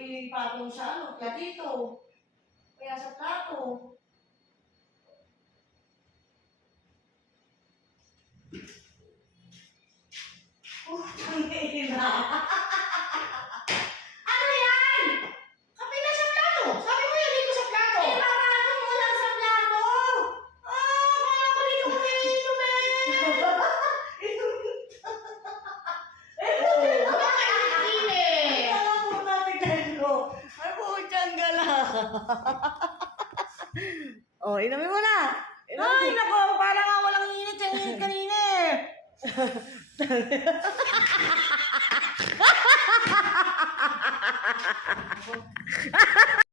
ipatong sa ano, platito. Kaya sa plato. Tangina. Ano yan? Kape na sa plato! Sabi mo yan dito sa plato! Ipapato mo lang sa plato. Kaya ko dito ko naiinom eh! Alam mo natin ko. Ay, puchang gala. Oh, inumin mo na. Ay, nako! Parang nga walang init yung init kanina eh!